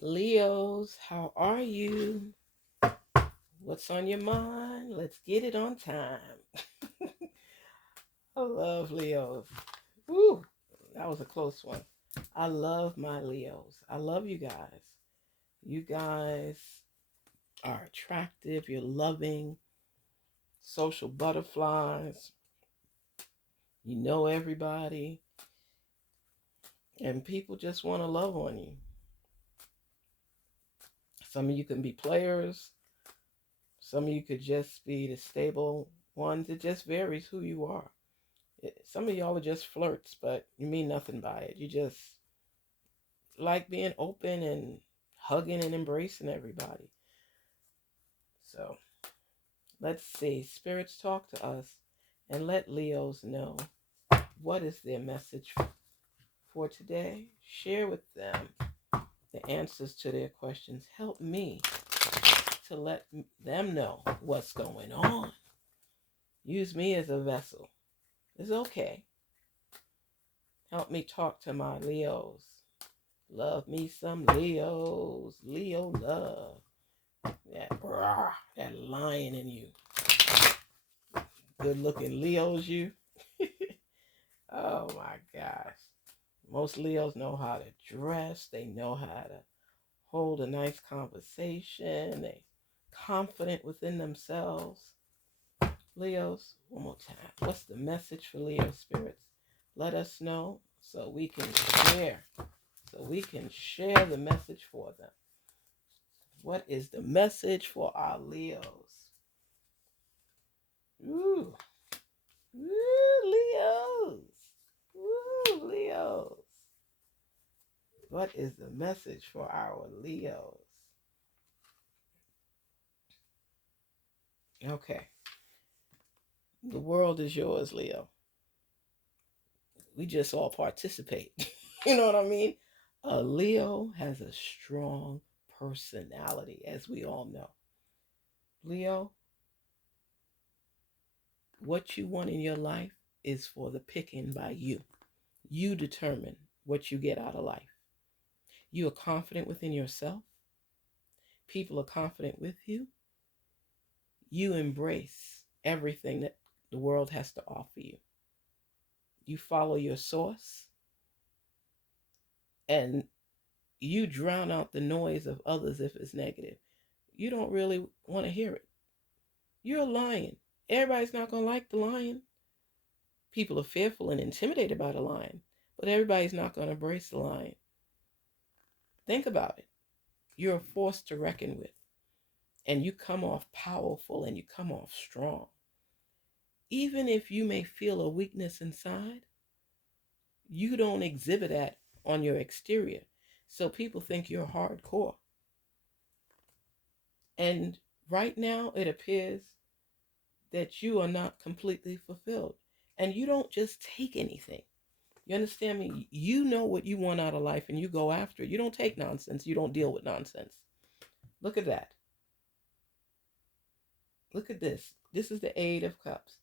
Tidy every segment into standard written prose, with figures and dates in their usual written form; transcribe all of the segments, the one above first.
Leos, how are you? What's on your mind? Let's get it on time. I love Leos. Woo, that was a close one. I love my Leos. I love you guys. You guys are attractive. You're loving, social butterflies. You know everybody. And people just want to love on you. Some of you can be players. Some of you could just be the stable ones. It just varies who you are. Some of y'all are just flirts, but you mean nothing by it. You just like being open and hugging and embracing everybody. So let's see. Spirits, talk to us and let Leos know what is their message for today. Share with them the answers to their questions. Help me to let them know what's going on. Use me as a vessel. It's okay. Help me talk to my Leos. Love me some Leos. Leo love. That lion in you. Good looking Leos, you. Oh my gosh. Most Leos know how to dress. They know how to hold a nice conversation. They confident within themselves. Leos, one more time. What's the message for Leo spirits? Let us know so we can share. So we can share the message for them. What is the message for our Leos? Ooh. Ooh, Leos. Ooh, Leos. What is the message for our Leos? Okay. The world is yours, Leo. We just all participate. You know what I mean? A Leo has a strong personality, as we all know. Leo, what you want in your life is for the picking by you. You determine what you get out of life. You are confident within yourself. People are confident with you. You embrace everything that the world has to offer you. You follow your source and you drown out the noise of others if it's negative. You don't really want to hear it. You're a lion. Everybody's not going to like the lion. People are fearful and intimidated by the lion, but everybody's not going to embrace the lion. Think about it. You're a force to reckon with, and you come off powerful and you come off strong. Even if you may feel a weakness inside, you don't exhibit that on your exterior. So people think you're hardcore. And right now, it appears that you are not completely fulfilled. And you don't just take anything. You understand me? You know what you want out of life and you go after it. You don't take nonsense. You don't deal with nonsense. Look at that. Look at this. This is the Eight of Cups.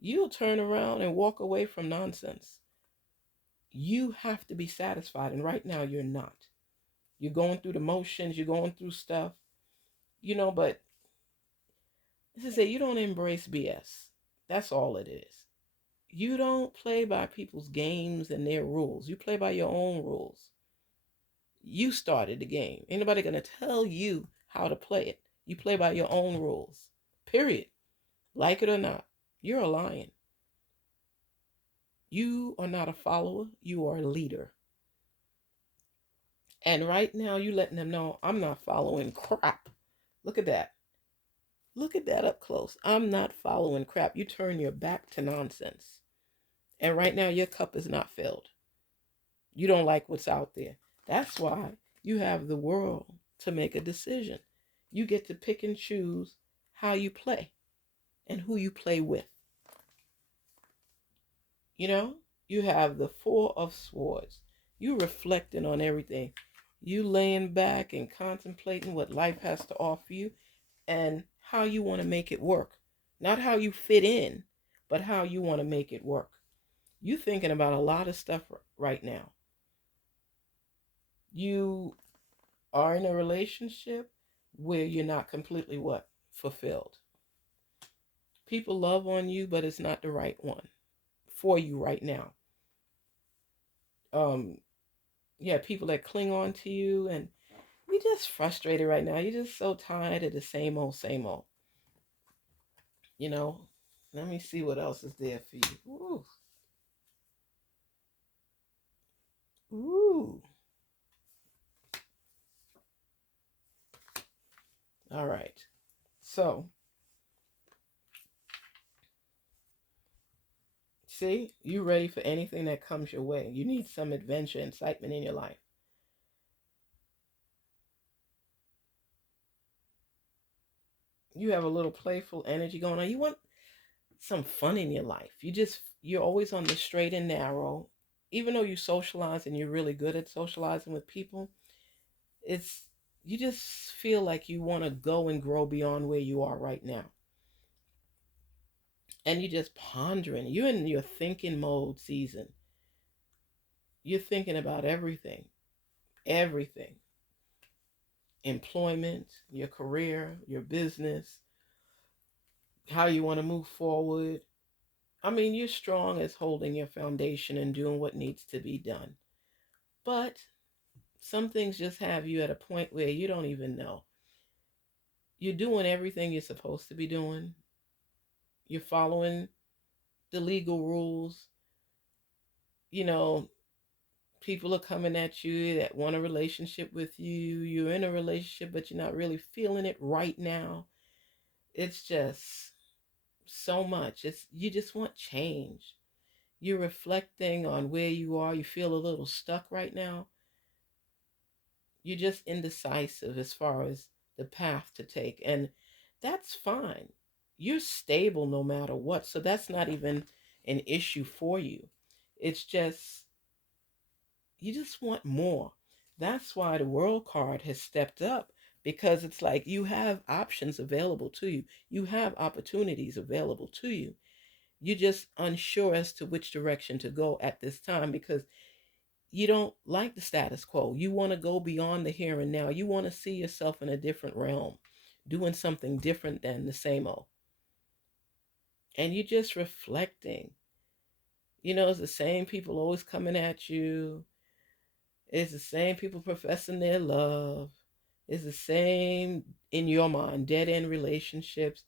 You'll turn around and walk away from nonsense. You have to be satisfied. And right now, you're not. You're going through the motions. You're going through stuff. But this is it. You don't embrace BS. That's all it is. You don't play by people's games and their rules. You play by your own rules. You started the game. Ain't nobody going to tell you how to play it. You play by your own rules. Period. Like it or not, you're a lion. You are not a follower. You are a leader. And right now, you letting them know, I'm not following crap. Look at that. Look at that up close. I'm not following crap. You turn your back to nonsense. And right now, your cup is not filled. You don't like what's out there. That's why you have the world to make a decision. You get to pick and choose how you play and who you play with. You have the Four of Swords. You reflecting on everything. You laying back and contemplating what life has to offer you and how you want to make it work. Not how you fit in, but how you want to make it work. You thinking about a lot of stuff right now. You are in a relationship where you're not completely what? Fulfilled. People love on you, but it's not the right one for you right now. Um, yeah, people that cling on to you, and we just frustrated right now. You're just so tired of the same old, same old. You know, let me see what else is there for you. Ooh. Ooh. All right. So, see, you ready for anything that comes your way. You need some adventure, excitement in your life. You have a little playful energy going on. You want some fun in your life. You're always on the straight and narrow. Even though you socialize and you're really good at socializing with people, it's you just feel like you want to go and grow beyond where you are right now. And you're just pondering. You're in your thinking mode season. You're thinking about everything. Everything. Employment, your career, your business, how you want to move forward. I mean, you're strong as holding your foundation and doing what needs to be done. But some things just have you at a point where you don't even know. You're doing everything you're supposed to be doing. You're following the legal rules. You know, people are coming at you that want a relationship with you. You're in a relationship, but you're not really feeling it right now. It's just so much. It's you just want change. You're reflecting on where you are. You feel a little stuck right now. You're just indecisive as far as the path to take. And that's fine. You're stable no matter what. So that's not even an issue for you. It's just, you just want more. That's why the world card has stepped up because it's like you have options available to you, you have opportunities available to you. You're just unsure as to which direction to go at this time because you don't like the status quo. You want to go beyond the here and now. You want to see yourself in a different realm, doing something different than the same old. And you're just reflecting. You know, it's the same people always coming at you. It's the same people professing their love. It's the same, in your mind, dead end relationships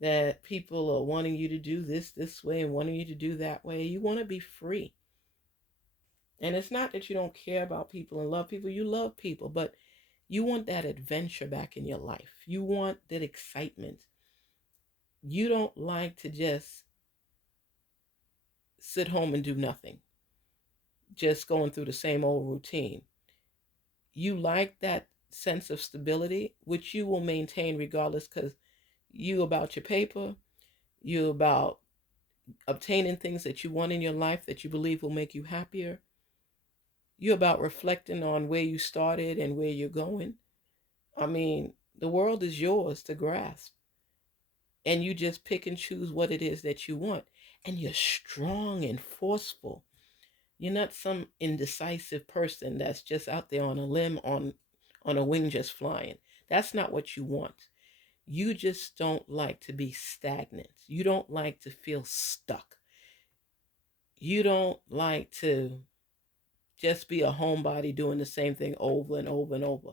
that people are wanting you to do this way and wanting you to do that way. You want to be free. And it's not that you don't care about people and love people. You love people, but you want that adventure back in your life. You want that excitement. You don't like to just sit home and do nothing, just going through the same old routine. You like that sense of stability, which you will maintain regardless because you about your paper, you about obtaining things that you want in your life that you believe will make you happier. You're about reflecting on where you started and where you're going. I mean, the world is yours to grasp. And you just pick and choose what it is that you want. And you're strong and forceful. You're not some indecisive person that's just out there on a limb, on a wing just flying. That's not what you want. You just don't like to be stagnant. You don't like to feel stuck. You don't like to just be a homebody doing the same thing over and over and over.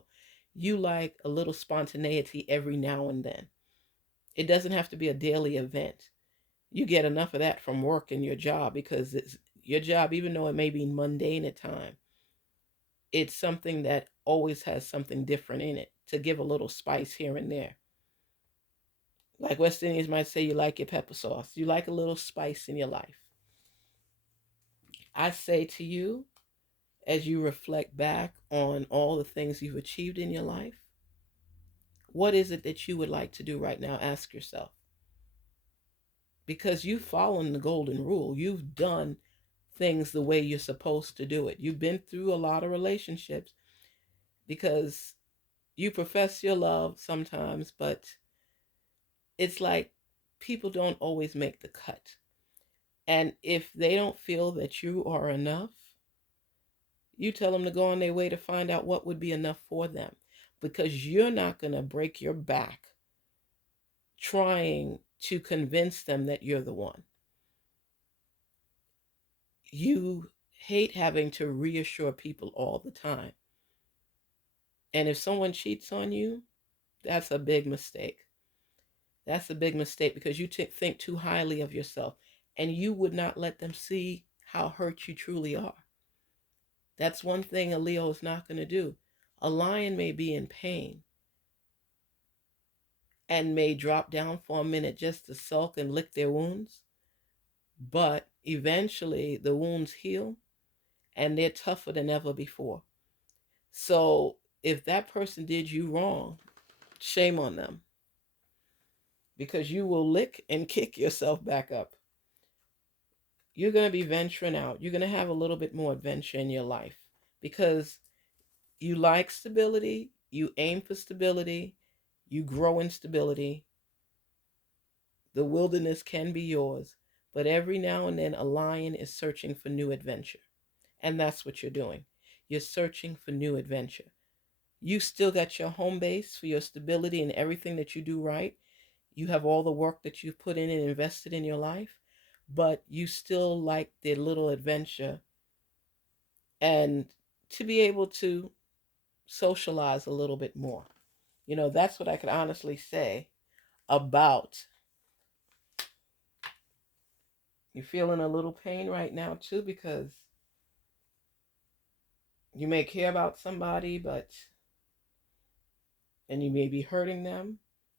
You like a little spontaneity every now and then. It doesn't have to be a daily event. You get enough of that from work and your job because it's your job, even though it may be mundane at times, it's something that always has something different in it to give a little spice here and there. Like West Indians might say, you like your pepper sauce. You like a little spice in your life. I say to you, as you reflect back on all the things you've achieved in your life, what is it that you would like to do right now? Ask yourself. Because you've followed the golden rule. You've done things the way you're supposed to do it. You've been through a lot of relationships because you profess your love sometimes, but it's like people don't always make the cut. And if they don't feel that you are enough, you tell them to go on their way to find out what would be enough for them. because you're not going to break your back trying to convince them that you're the one. You hate having to reassure people all the time. And if someone cheats on you, that's a big mistake. That's a big mistake because you think too highly of yourself and you would not let them see how hurt you truly are. That's one thing a Leo is not going to do. A lion may be in pain and may drop down for a minute just to sulk and lick their wounds, but eventually the wounds heal and they're tougher than ever before. So if that person did you wrong, shame on them, because you will lick and kick yourself back up. You're going to be venturing out. You're going to have a little bit more adventure in your life because you like stability, you aim for stability, you grow in stability. The wilderness can be yours, but every now and then a lion is searching for new adventure. And that's what you're doing. You're searching for new adventure. You still got your home base for your stability and everything that you do right. You have all the work that you've put in and invested in your life, but you still like the little adventure and to be able to socialize a little bit more. That's what I could honestly say about. You're feeling a little pain right now too because you may care about somebody, and you may be hurting them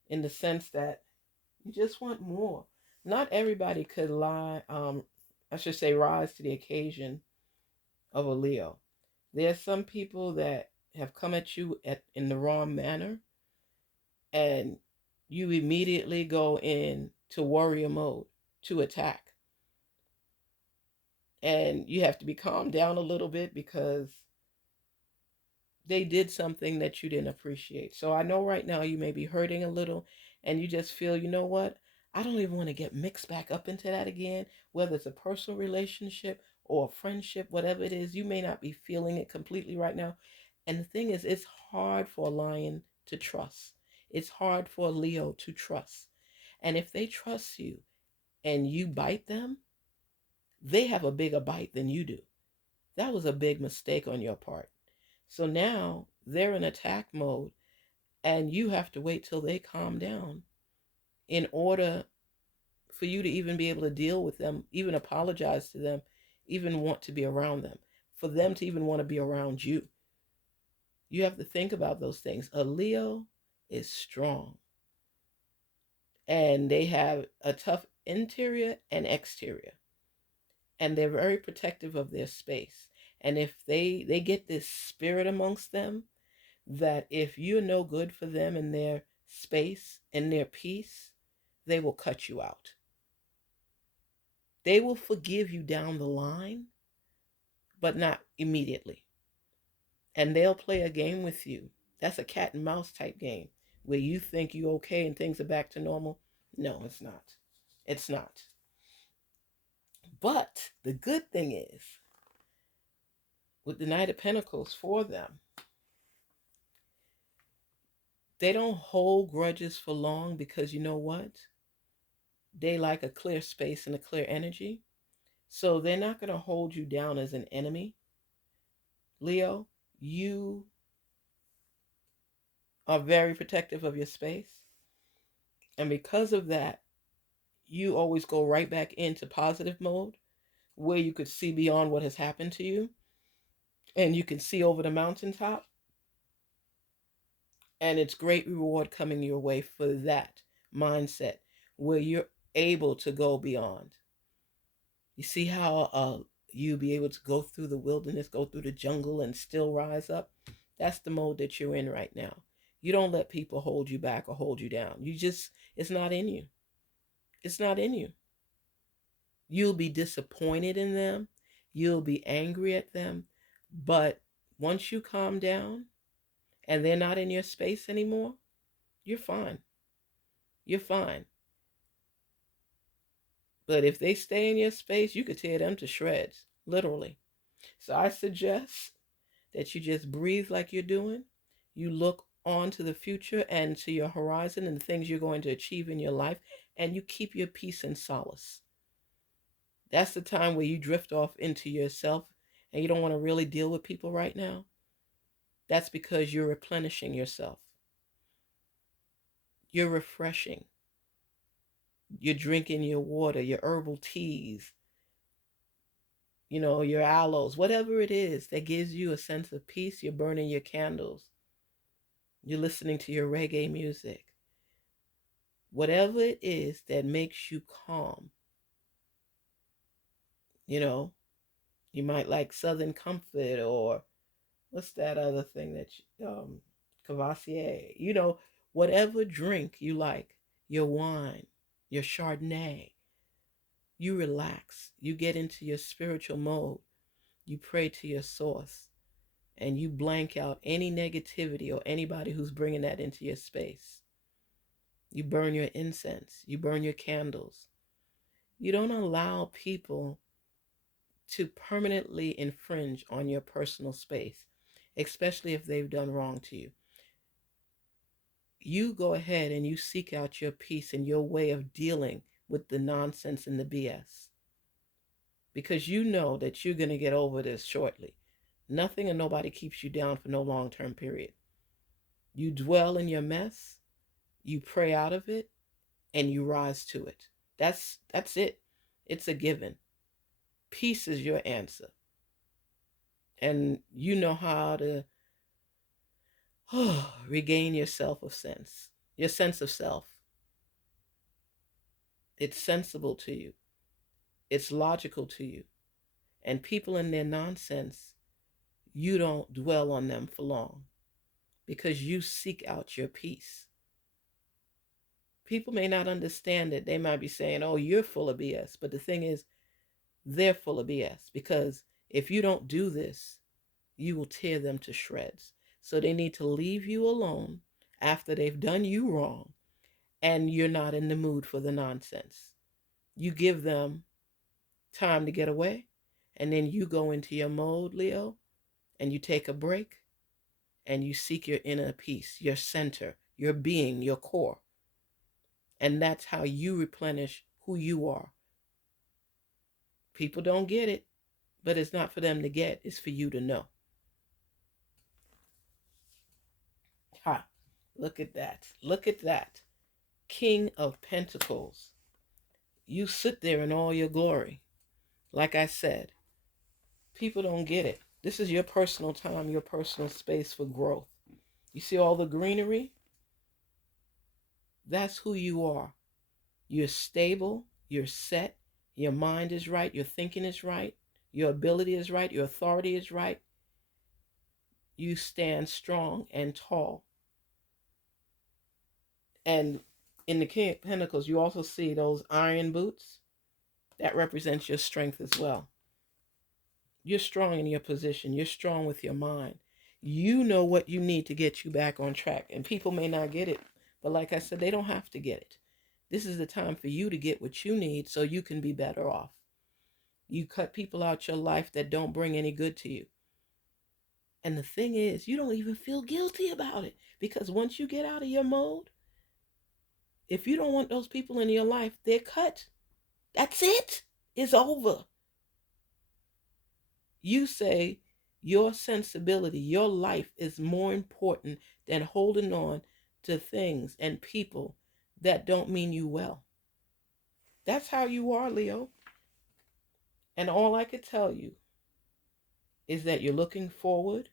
in the sense that you just want more. Not everybody could rise to the occasion of a Leo. There's some people that have come at you in the wrong manner, and you immediately go in to warrior mode to attack. And you have to be calmed down a little bit because they did something that you didn't appreciate. So I know right now you may be hurting a little and you just feel, you know what? I don't even want to get mixed back up into that again, whether it's a personal relationship or a friendship, whatever it is. You may not be feeling it completely right now. And the thing is, it's hard for a lion to trust. It's hard for a Leo to trust. And if they trust you and you bite them, they have a bigger bite than you do. That was a big mistake on your part. So now they're in attack mode and you have to wait till they calm down in order for you to even be able to deal with them, even apologize to them, even want to be around them, for them to even want to be around you. You have to think about those things. A Leo is strong and they have a tough interior and exterior, and they're very protective of their space. And if they get this spirit amongst them that if you're no good for them in their space and their peace, they will cut you out. They will forgive you down the line, but not immediately. And they'll play a game with you. That's a cat and mouse type game where you think you're okay and things are back to normal. No, it's not. It's not. But the good thing is, with the Knight of Pentacles for them, they don't hold grudges for long because you know what? They like a clear space and a clear energy. So they're not going to hold you down as an enemy. Leo, you are very protective of your space. And because of that, you always go right back into positive mode where you could see beyond what has happened to you and you can see over the mountaintop. And it's great reward coming your way for that mindset where you're able to go beyond. You see how you be able to go through the wilderness, go through the jungle and still rise up? That's the mode that you're in right now. You don't let people hold you back or hold you down. It's not in you. It's not in you. You'll be disappointed in them. You'll be angry at them. But once you calm down and they're not in your space anymore, you're fine. You're fine. But if they stay in your space, you could tear them to shreds, literally. So I suggest that you just breathe like you're doing. You look on to the future and to your horizon and the things you're going to achieve in your life, and you keep your peace and solace. That's the time where you drift off into yourself and you don't want to really deal with people right now. That's because you're replenishing yourself. You're refreshing. You're drinking your water, your herbal teas, your aloes, whatever it is that gives you a sense of peace. You're burning your candles. You're listening to your reggae music. Whatever it is that makes you calm. You might like Southern Comfort, or what's that other thing that Cavassier, whatever drink you like, your wine, your Chardonnay, you relax, you get into your spiritual mode, you pray to your source, and you blank out any negativity or anybody who's bringing that into your space. You burn your incense, you burn your candles. You don't allow people to permanently infringe on your personal space, especially if they've done wrong to you. You go ahead and you seek out your peace and your way of dealing with the nonsense and the BS, because you know that you're going to get over this shortly. Nothing and nobody keeps you down for no long-term period. You dwell in your mess, you pray out of it, and you rise to it. That's it. It's a given. Peace is your answer. And you know how to regain your your sense of self. It's sensible to you. It's logical to you. And people in their nonsense, you don't dwell on them for long because you seek out your peace. People may not understand it. They might be saying, oh, you're full of BS. But the thing is, they're full of BS, because if you don't do this, you will tear them to shreds. So they need to leave you alone after they've done you wrong and you're not in the mood for the nonsense. You give them time to get away, and then you go into your mode, Leo, and you take a break and you seek your inner peace, your center, your being, your core. And that's how you replenish who you are. People don't get it, but it's not for them to get, it's for you to know. Ha, look at that. Look at that. King of Pentacles. You sit there in all your glory. Like I said, people don't get it. This is your personal time, your personal space for growth. You see all the greenery? That's who you are. You're stable, you're set, your mind is right, your thinking is right, your ability is right, your authority is right. You stand strong and tall. And in the King of Pentacles, you also see those iron boots. That represents your strength as well. You're strong in your position. You're strong with your mind. You know what you need to get you back on track. And people may not get it, but like I said, they don't have to get it. This is the time for you to get what you need so you can be better off. You cut people out your life that don't bring any good to you. And the thing is, you don't even feel guilty about it, because once you get out of your mode, if you don't want those people in your life, they're cut. That's it. It's over. You say your sensibility, your life is more important than holding on to things and people that don't mean you well. That's how you are, Leo. And all I could tell you is that you're looking forward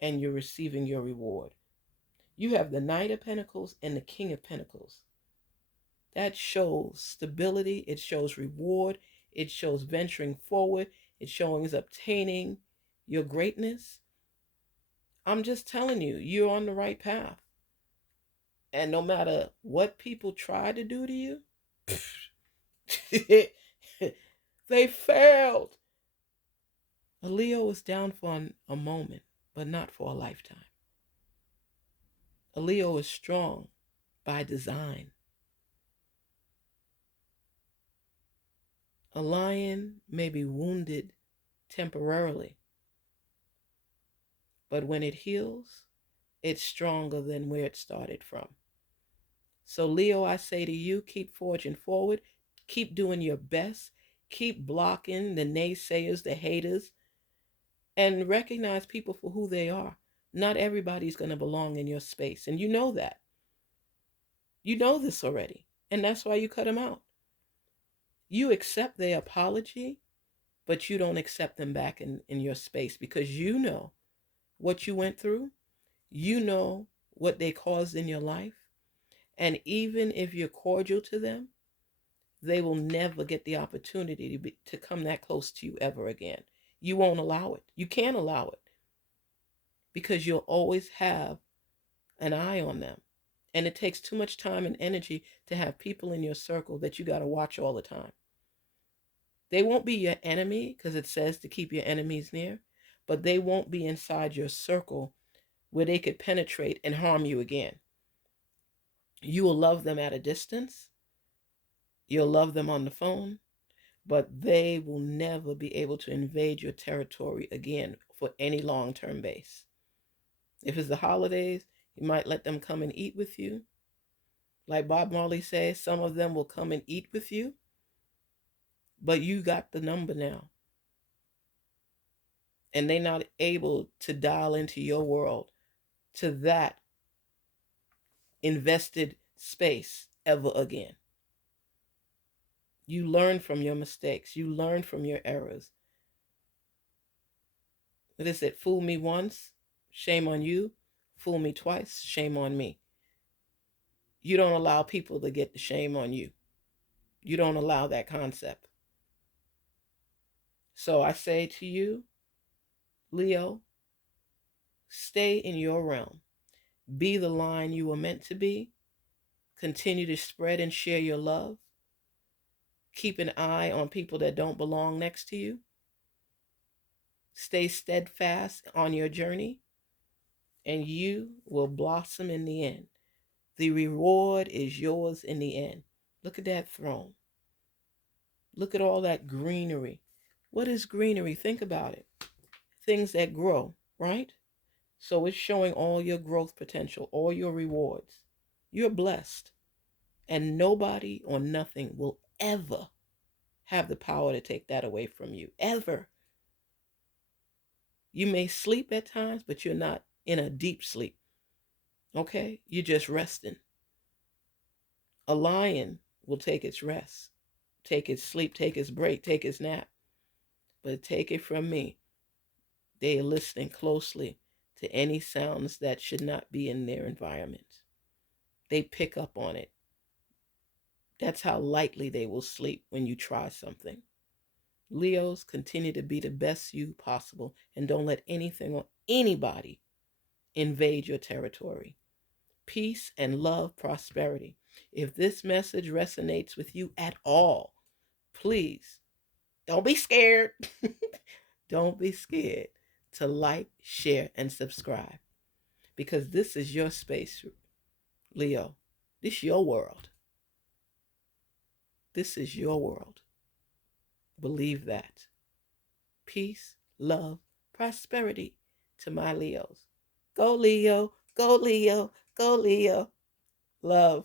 and you're receiving your reward. You have the Knight of Pentacles and the King of Pentacles. That shows stability. It shows reward. It shows venturing forward. It shows obtaining your greatness. I'm just telling you, you're on the right path. And no matter what people try to do to you, they failed. A Leo is down for a moment, but not for a lifetime. A Leo is strong by design. A lion may be wounded temporarily, but when it heals, it's stronger than where it started from. So, Leo, I say to you, keep forging forward, keep doing your best, keep blocking the naysayers, the haters, and recognize people for who they are. Not everybody's going to belong in your space. And you know that. You know this already. And that's why you cut them out. You accept their apology, but you don't accept them back in your space because you know what you went through. You know what they caused in your life. And even if you're cordial to them, they will never get the opportunity to come that close to you ever again. You won't allow it. You can't allow it because you'll always have an eye on them. And it takes too much time and energy to have people in your circle that you got to watch all the time. They won't be your enemy because it says to keep your enemies near, but they won't be inside your circle where they could penetrate and harm you again. You will love them at a distance. You'll love them on the phone, but they will never be able to invade your territory again for any long-term base. If it's the holidays, you might let them come and eat with you. Like Bob Marley says, some of them will come and eat with you, but you got the number now. And they're not able to dial into your world, to that invested space ever again. You learn from your mistakes. You learn from your errors. What is it? Fool me once, shame on you. Fool me twice, shame on me. You don't allow people to get the shame on you. You don't allow that concept. So I say to you, Leo, stay in your realm. Be the line you were meant to be. Continue to spread and share your love. Keep an eye on people that don't belong next to you. Stay steadfast on your journey, and you will blossom in the end. The reward is yours in the end. Look at that throne. Look at all that greenery. What is greenery? Think about it. Things that grow, right? So it's showing all your growth potential, all your rewards. You're blessed. And nobody or nothing will ever have the power to take that away from you. Ever. You may sleep at times, but you're not in a deep sleep. Okay? You're just resting. A lion will take its rest, take its sleep, take its break, take its nap. But take it from me, they are listening closely to any sounds that should not be in their environment. They pick up on it. That's how lightly they will sleep when you try something. Leos, continue to be the best you possible and don't let anything or anybody invade your territory. Peace and love, prosperity. If this message resonates with you at all, please don't be scared. Don't be scared to like, share, and subscribe because this is your space, Leo. This is your world. This is your world. Believe that. Peace, love, prosperity to my Leos. Go Leo, go Leo, go Leo. Love.